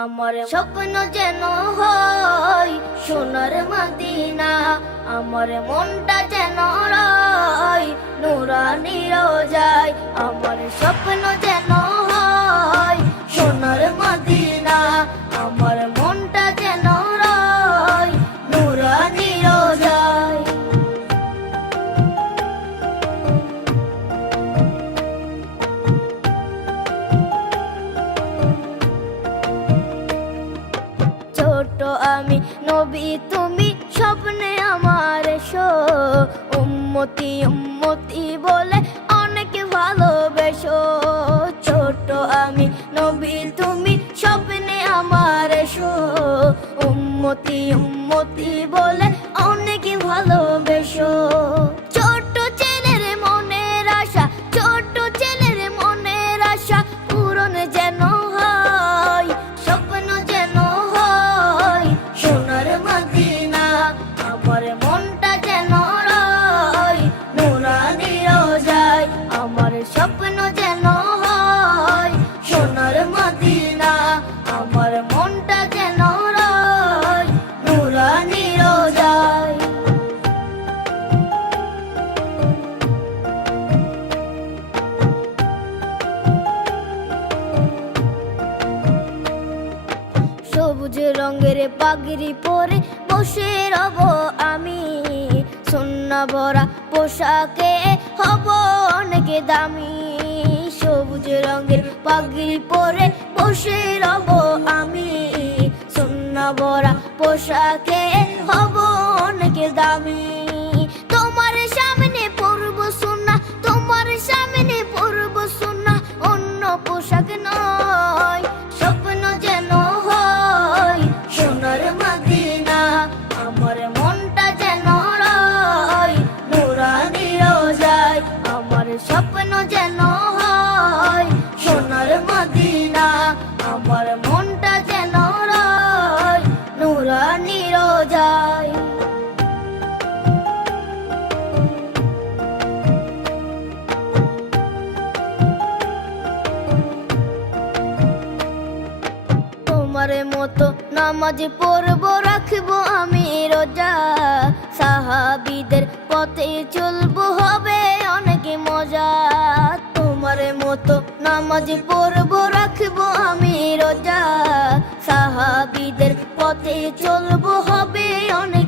আমার স্বপ্ন যেন হয় সোনার মদিনা, আমার মনটা যেন রয় নুরানি রোজায়। আমার স্বপ্ন যেন হয় সোনার মদিনা, আমার মনটা যেন রয় নুরানি রোজায়। ছোট আমি নবী তুমি স্বপ্নে আমার এসো, উম্মতি উম্মতি বলে অনেক ভালোবেসো। ছোট আমি নবী তুমি স্বপ্নে আমার এসো, উম্মতি উম্মতি বলে অনেক ভালোবেসো। ছোট ছেলের মনের আশা, ছোট ছেলের মনের আশা পূরণ যেন হয়, স্বপ্ন যেন হয় সোনার মদিনা, আমার মনটা যেন রয় নুরানি রোজায়। আমার স্বপ্ন যেন হয় সোনার মদিনা, আমার মনটা যেন রয় নুরানি রোজায়। সবুজ রঙের পাগড়ি পরে বসে রব আমি, সোনা ভরা পোশাকে হব অনেক দামি। সবুজ রঙের পাগড়ি পরে বসে রব আমি, সোনা ভরা পোশাকে হব অনেক দামি। তোমার সামনে পরব সোনা, তোমার সামনে পরব সোনা, অন্য পোশাক নয়, স্বপ্ন যেন হয় সোনার মদিনা, আমার মনটা যেন রয় নুরানি রোজায়। আমার স্বপ্ন যেন হয় সোনার মদিনা, আমার মনটা যেন রয় নুরানি রোজায়। তোমার মতো নামাজ পড়ব রাখবো আমি রোজা, সাহাবীদের পথে চলবো হবে অনেক মজা। তোমার মতো নামাজ পড়ব রাখবো আমি রোজা, সাহাবীদের পথে চলবো হবে অনেক